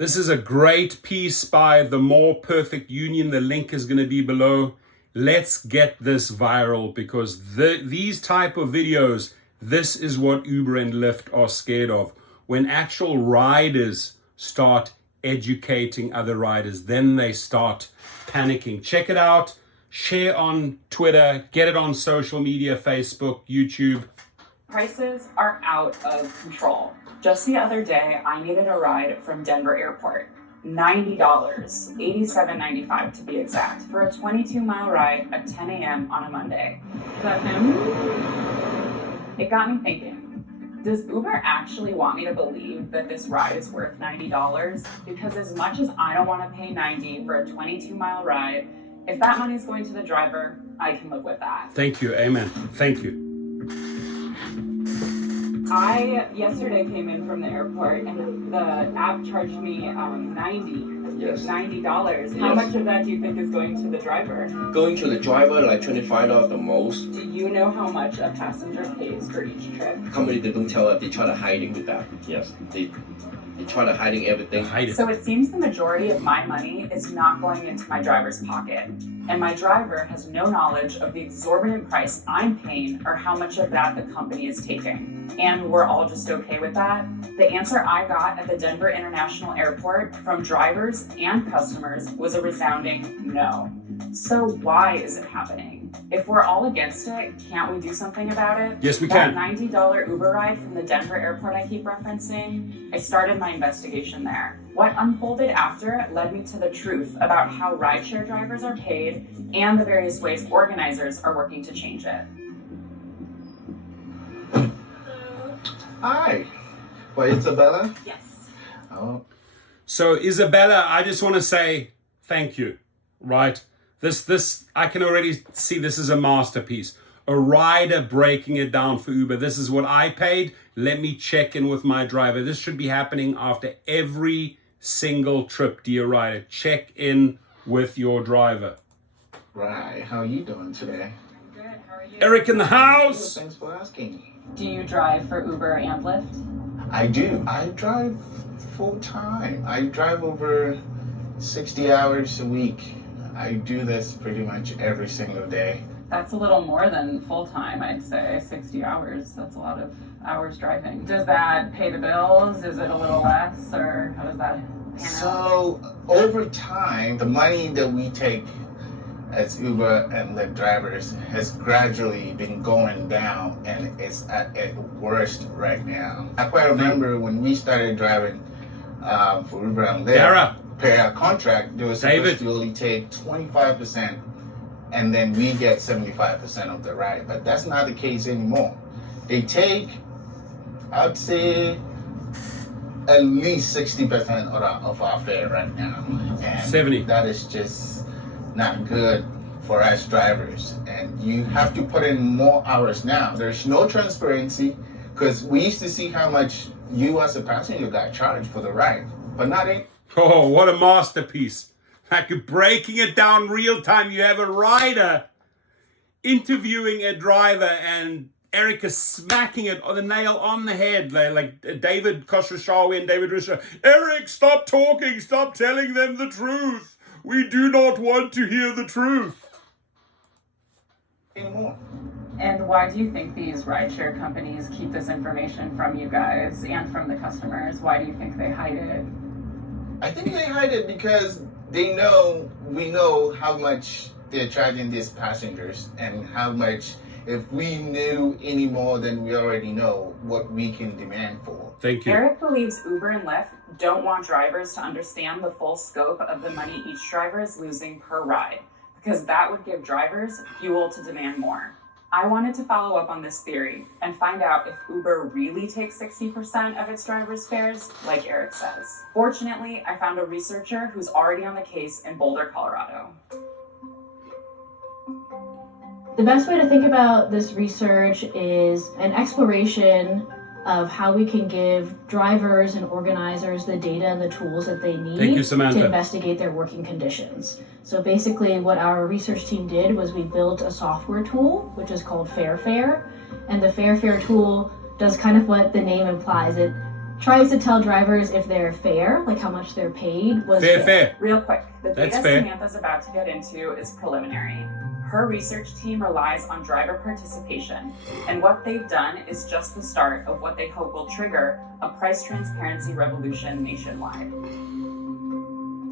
This is a great piece by The More Perfect Union. The link is going to be below. Let's get this viral, because these type of videos, this is what Uber and Lyft are scared of. When actual riders start educating other riders, then they start panicking. Check it out. Share on Twitter. Get it on social media, Facebook, YouTube. Prices are out of control. Just the other day, I needed a ride from Denver Airport. $90, $87.95 to be exact, for a 22-mile ride at 10 a.m. on a Monday. Is that him? It got me thinking, does Uber actually want me to believe that this ride is worth $90? Because as much as I don't want to pay $90 for a 22-mile ride, if that money is going to the driver, I can live with that. Thank you. Amen. Thank you. I yesterday came in from the airport and the app charged me $90. Yes. $90. How much of that do you think is going to the driver? Going to the driver, like $25 the most. Do you know how much a passenger pays for each trip? Company, they don't tell us, they try to hiding with that. Yes. They try to hiding everything. So it seems the majority of my money is not going into my driver's pocket. And my driver has no knowledge of the exorbitant price I'm paying or how much of that the company is taking. And we're all just okay with that? The answer I got at the Denver International Airport from drivers and customers was a resounding no. So why is it happening? If we're all against it, can't we do something about it? Yes, we can. That $90 Uber ride from the Denver airport I keep referencing, I started my investigation there. What unfolded after led me to the truth about how rideshare drivers are paid and the various ways organizers are working to change it. Hi. Well, Isabella? Yes. Oh. So Isabella, I just want to say thank you, right? This I can already see this is a masterpiece. A rider breaking it down for Uber. This is what I paid. Let me check in with my driver. This should be happening after every single trip, dear rider. Check in with your driver. Right. How are you doing today? I'm good. How are you? Eric in the house. Thanks for asking. Do you drive for Uber and Lyft? I do. I drive full time. I drive over 60 hours a week. I do this pretty much every single day. That's a little more than full-time, I'd say. 60 hours, that's a lot of hours driving. Does that pay the bills? Is it a little less, or how does that pan out? So over time, the money that we take as Uber and Lyft drivers has gradually been going down, and it's at its worst right now. I quite remember when we started driving for Uber and Lyft. Dara. Per our contract, they were supposed to only take 25%, and then we get 75% of the ride. But that's not the case anymore. They take, I'd say, at least 60% of our fare right now. And 70. That is just not good for us drivers. And you have to put in more hours now. There's no transparency, because we used to see how much you as a passenger got charged for the ride, but not in. Oh, what a masterpiece. Like breaking it down real time. You have a rider interviewing a driver and Eric is smacking it on the nail on the head. Like David Khosrowshahi and David Risher. Eric, stop talking. Stop telling them the truth. We do not want to hear the truth. Anymore. And why do you think these rideshare companies keep this information from you guys and from the customers? Why do you think they hide it? I think they hide it because we know how much they're charging these passengers, and how much, if we knew any more than we already know, what we can demand for. Thank you. Eric believes Uber and Lyft don't want drivers to understand the full scope of the money each driver is losing per ride, because that would give drivers fuel to demand more. I wanted to follow up on this theory and find out if Uber really takes 60% of its drivers' fares, like Eric says. Fortunately, I found a researcher who's already on the case in Boulder, Colorado. The best way to think about this research is an exploration of how we can give drivers and organizers the data and the tools that they need to investigate their working conditions. So basically what our research team did was we built a software tool, which is called FairFare. And the FairFare tool does kind of what the name implies. It tries to tell drivers if they're fair, like how much they're paid, was fair. Real quick, the data That's fair. Samantha's about to get into is preliminary. Her research team relies on driver participation, and what they've done is just the start of what they hope will trigger a price transparency revolution nationwide.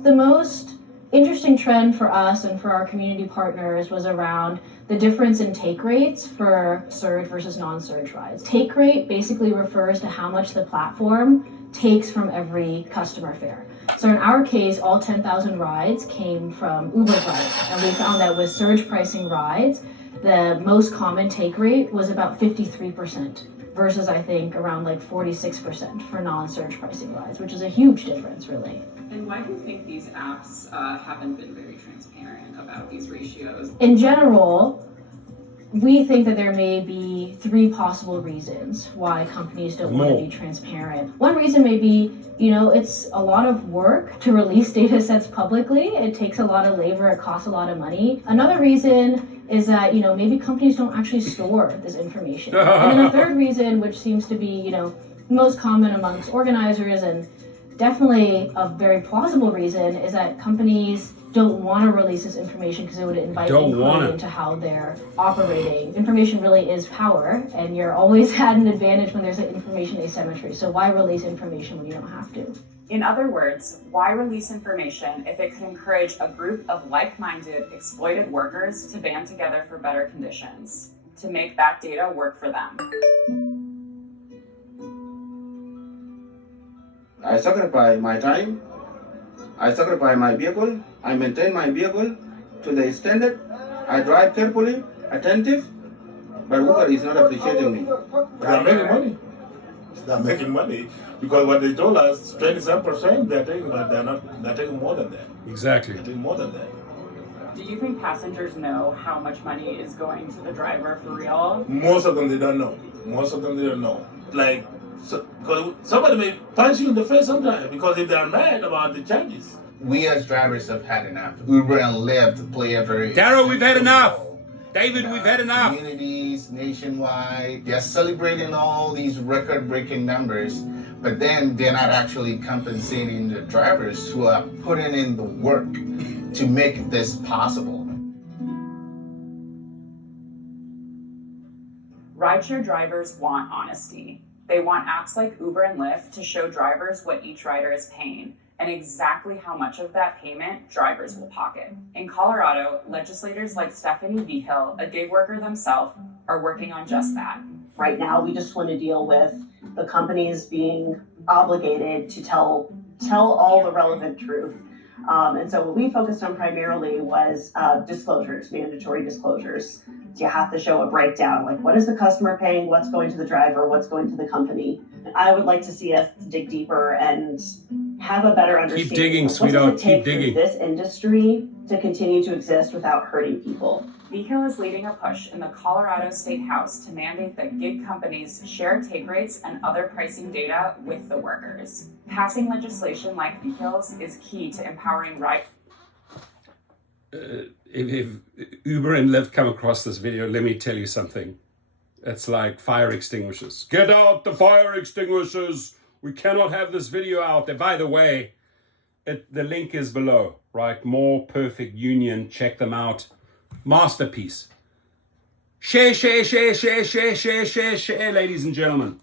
The most interesting trend for us and for our community partners was around the difference in take rates for surge versus non-surge rides. Take rate basically refers to how much the platform takes from every customer fare. So in our case, all 10,000 rides came from Uber drivers, and we found that with surge pricing rides, the most common take rate was about 53% versus I think around like 46% for non-surge pricing rides, which is a huge difference really. And why do you think these apps haven't been very transparent about these ratios? In general, we think that there may be three possible reasons why companies don't want to be transparent. One reason may be, it's a lot of work to release data sets publicly. It takes a lot of labor, it costs a lot of money. Another reason is that, maybe companies don't actually store this information. And then a third reason, which seems to be, most common amongst organizers and definitely a very plausible reason, is that companies don't want to release this information because it would invite inquiry into how they're operating. Information really is power, and you're always at an advantage when there's an information asymmetry. So why release information when you don't have to? In other words, why release information if it could encourage a group of like-minded, exploited workers to band together for better conditions, to make that data work for them? I sacrifice my time, I sacrifice my vehicle, I maintain my vehicle to the standard, I drive carefully, attentive, but Uber is not appreciating me. They're making money. They're making money because what they told us, 27% they're taking, but they're taking more than that. Exactly. They're taking more than that. Do you think passengers know how much money is going to the driver for real? Most of them they don't know. Most of them they don't know. Like, because somebody may punch you in the face sometimes because if they're mad about the charges. We as drivers have had enough. Uber and Lyft play a very Darryl, we've had enough. David, we've had enough. Communities nationwide, they're celebrating all these record-breaking numbers, but then they're not actually compensating the drivers who are putting in the work to make this possible. Rideshare drivers want honesty. They want apps like Uber and Lyft to show drivers what each rider is paying and exactly how much of that payment drivers will pocket. In Colorado, legislators like Stephanie Vigil, a gig worker themselves, are working on just that. Right now, we just want to deal with the companies being obligated to tell all the relevant truth. And so what we focused on primarily was disclosures, mandatory disclosures. So you have to show a breakdown, like what is the customer paying, what's going to the driver, what's going to the company. I would like to see us dig deeper and have a better understanding. Keep digging, sweetheart, keep digging. For this industry to continue to exist without hurting people. Vigil is leading a push in the Colorado State House to mandate that gig companies share take rates and other pricing data with the workers. Passing legislation like Vigil's is key to empowering If Uber and Lyft come across this video, let me tell you something. It's like fire extinguishers. Get out the fire extinguishers. We cannot have this video out there. By the way, the link is below, right? More Perfect Union. Check them out. Masterpiece. Share, ladies and gentlemen.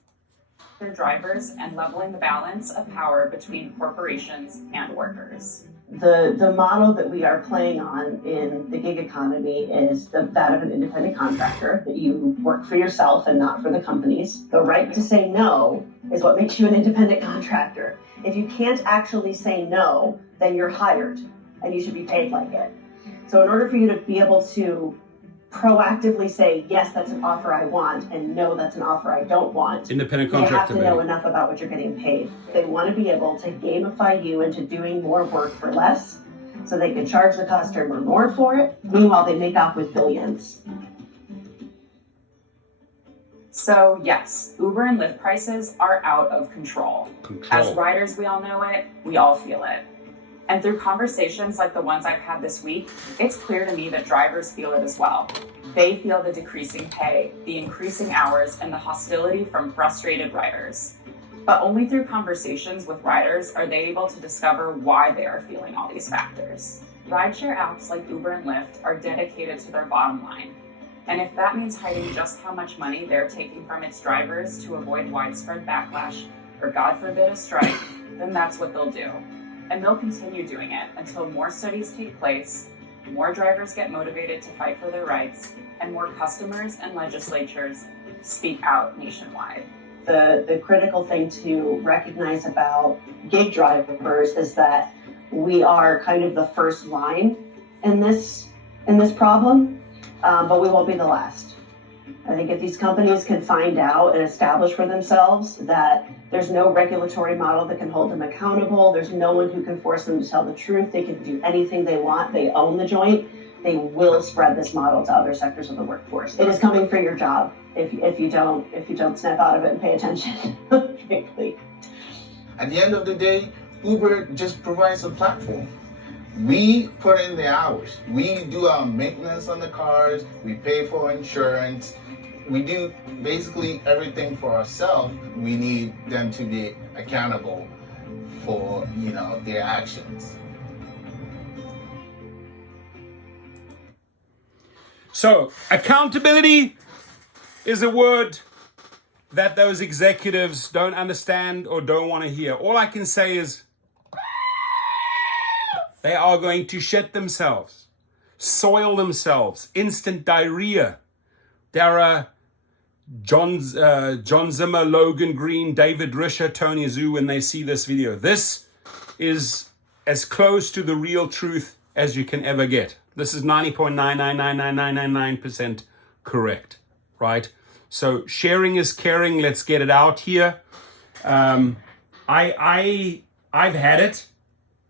their drivers and leveling the balance of power between corporations and workers. The model that we are playing on in the gig economy is that of an independent contractor, that you work for yourself and not for the companies. The right to say no is what makes you an independent contractor. If you can't actually say no, then you're hired and you should be paid like it. So in order for you to be able to proactively say, yes, that's an offer I want, and no, that's an offer I don't want, independent you have contractor, to know enough about what you're getting paid. They want to be able to gamify you into doing more work for less, so they can charge the customer more for it. Meanwhile, they make off with billions. So yes, Uber and Lyft prices are out of control. As riders, we all know it, we all feel it. And through conversations like the ones I've had this week, it's clear to me that drivers feel it as well. They feel the decreasing pay, the increasing hours, and the hostility from frustrated riders. But only through conversations with riders are they able to discover why they are feeling all these factors. Rideshare apps like Uber and Lyft are dedicated to their bottom line. And if that means hiding just how much money they're taking from its drivers to avoid widespread backlash, or God forbid a strike, then that's what they'll do. And they'll continue doing it until more studies take place, more drivers get motivated to fight for their rights, and more customers and legislatures speak out nationwide. The critical thing to recognize about gig drivers is that we are kind of the first line in this problem, but we won't be the last. I think if these companies can find out and establish for themselves that there's no regulatory model that can hold them accountable, there's no one who can force them to tell the truth, they can do anything they want, they own the joint, they will spread this model to other sectors of the workforce. It is coming for your job if you don't snap out of it and pay attention, frankly. At the end of the day, Uber just provides a platform. We put in the hours. We do our maintenance on the cars. We pay for insurance. We do basically everything for ourselves. We need them to be accountable for, their actions. So, accountability is a word that those executives don't understand or don't want to hear. All I can say is they are going to shit themselves, soil themselves, instant diarrhea. Dara, John Zimmer, Logan Green, David Risher, Tony Zhu, when they see this video. This is as close to the real truth as you can ever get. This is 90.9999999% correct, right? So sharing is caring. Let's get it out here. I've had it.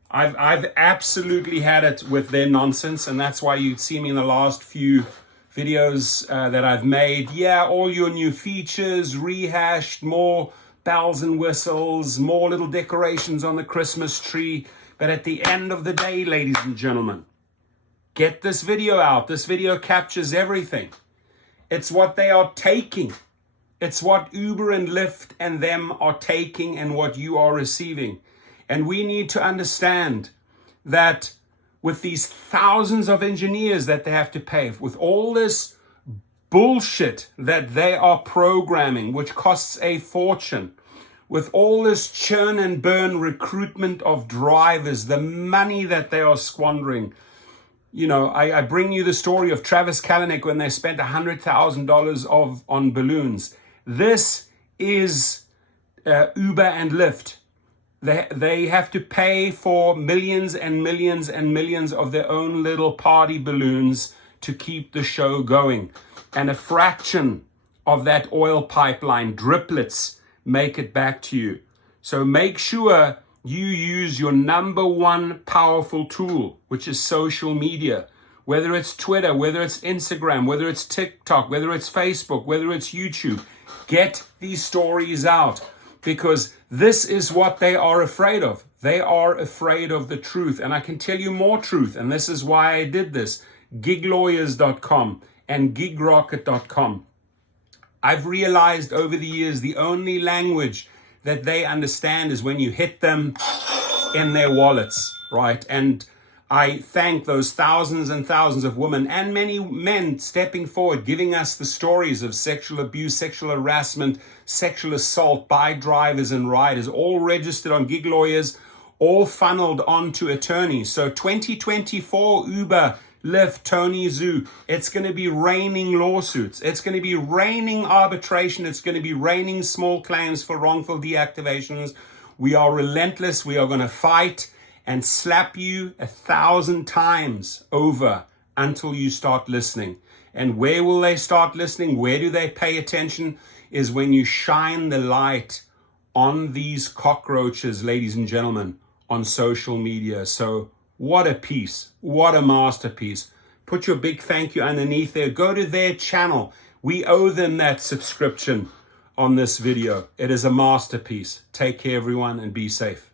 I've absolutely had it with their nonsense, and that's why you'd see me in the last few videos that I've made. Yeah, all your new features, rehashed, more bells and whistles, more little decorations on the Christmas tree. But at the end of the day, ladies and gentlemen, get this video out. This video captures everything. It's what they are taking. It's what Uber and Lyft and them are taking and what you are receiving. And we need to understand that with these thousands of engineers that they have to pay, with all this bullshit that they are programming, which costs a fortune, with all this churn and burn recruitment of drivers, the money that they are squandering. I bring you the story of Travis Kalanick when they spent $100,000 on balloons. This is Uber and Lyft. They have to pay for millions and millions and millions of their own little party balloons to keep the show going. And a fraction of that oil pipeline, driplets, make it back to you. So make sure you use your number one powerful tool, which is social media. Whether it's Twitter, whether it's Instagram, whether it's TikTok, whether it's Facebook, whether it's YouTube. Get these stories out, because this is what they are afraid of. They are afraid of the truth. And I can tell you more truth, and this is why I did this. Giglawyers.com and gigrocket.com. I've realized over the years the only language that they understand is when you hit them in their wallets, right? And I thank those thousands and thousands of women and many men stepping forward, giving us the stories of sexual abuse, sexual harassment, sexual assault by drivers and riders, all registered on Gig Lawyers, all funneled onto attorneys. So 2024 Uber, Lyft, Tony Zhu, it's going to be raining lawsuits. It's going to be raining arbitration. It's going to be raining small claims for wrongful deactivations. We are relentless. We are going to fight and slap you 1,000 times over until you start listening. And where will they start listening? Where do they pay attention? Is when you shine the light on these cockroaches, ladies and gentlemen, on social media. So what a piece. What a masterpiece. Put your big thank you underneath there. Go to their channel. We owe them that subscription on this video. It is a masterpiece. Take care, everyone, and be safe.